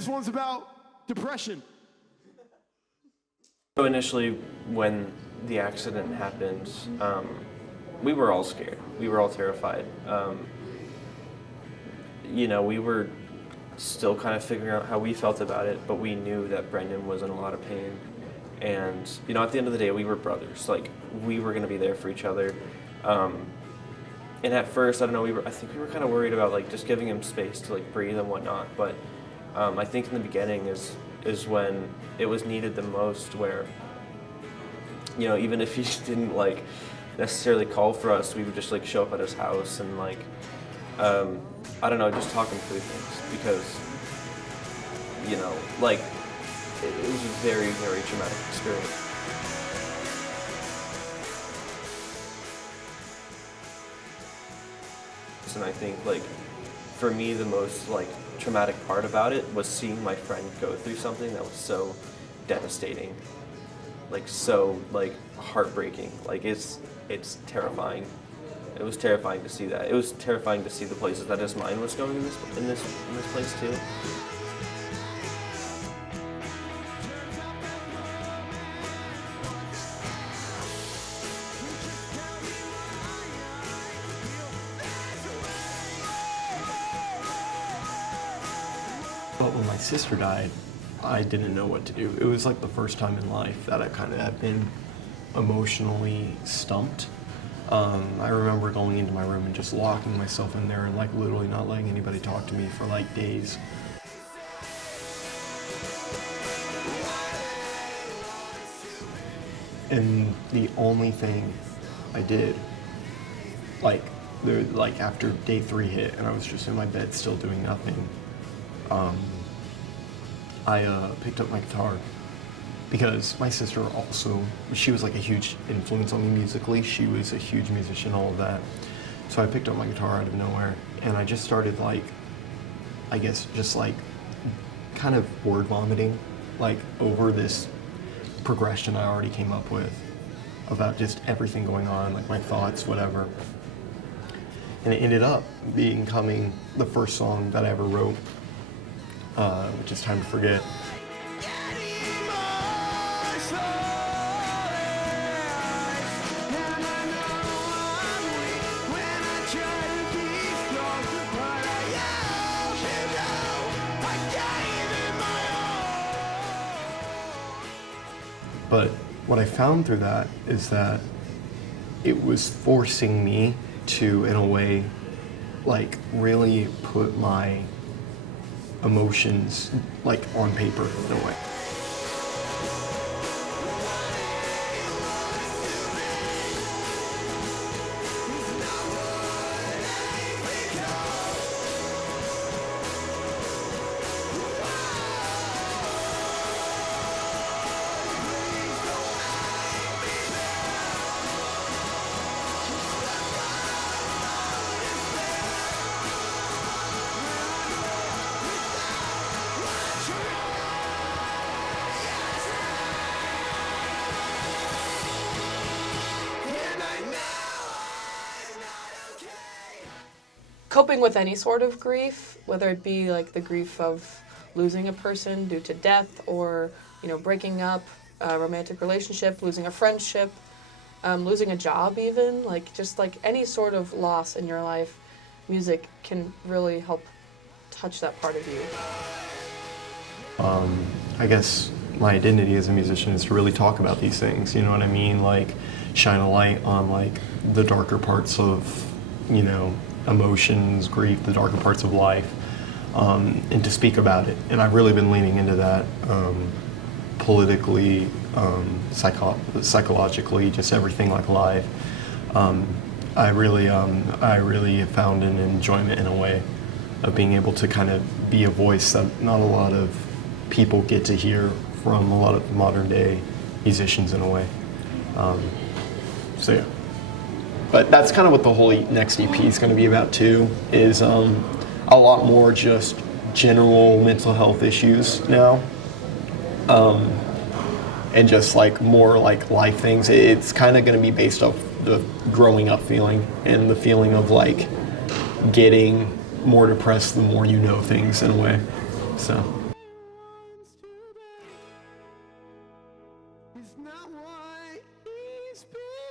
this one's about depression. So initially, when the accident happened, we were all scared. We were all terrified. You know, we were still kind of figuring out how we felt about it, but we knew that Brendan was in a lot of pain. And, you know, at the end of the day, we were brothers. Like, we were going to be there for each other. And at first, I don't know, I think we were kind of worried about, like, just giving him space to, like, breathe and whatnot. But I think in the beginning is when it was needed the most, where, you know, even if he didn't, like, necessarily call for us, we would just, like, show up at his house and, like, I don't know, just talking through things, because, you know, like, it was a very, very traumatic experience. And I think, like, for me, the most, like, traumatic part about it was seeing my friend go through something that was so devastating, like, so, like, heartbreaking. Like, it's terrifying. It was terrifying to see that. It was terrifying to see the places that his mind was going in this place too. But when my sister died, I didn't know what to do. It was like the first time in life that I kind of had been emotionally stumped. I remember going into my room and just locking myself in there and, like, literally not letting anybody talk to me for, like, days. And the only thing I did, like after day 3 hit and I was just in my bed still doing nothing, I picked up my guitar. Because my sister also, she was like a huge influence on me musically. She was a huge musician, all of that. So I picked up my guitar out of nowhere and I just started, like, I guess just like kind of word vomiting, like, over this progression I already came up with about just everything going on, like my thoughts, whatever. And it ended up becoming the first song that I ever wrote, which is Time to Forget. But what I found through that is that it was forcing me to, in a way, like, really put my emotions, like, on paper in a way. Coping with any sort of grief, whether it be like the grief of losing a person due to death, or, you know, breaking up a romantic relationship, losing a friendship, losing a job even, like, just like any sort of loss in your life, music can really help touch that part of you. I guess my identity as a musician is to really talk about these things, you know what I mean? Like, shine a light on, like, the darker parts of, you know, emotions, grief, the darker parts of life, and to speak about it. And I've really been leaning into that politically, psychologically, just everything, like, live. I really have found an enjoyment in a way of being able to kind of be a voice that not a lot of people get to hear from a lot of modern day musicians in a way. So yeah. But that's kind of what the whole next EP is going to be about too, is a lot more just general mental health issues now. And just, like, more like life things. It's kind of going to be based off the growing up feeling and the feeling of, like, getting more depressed the more you know things in a way. So. is not what he's been.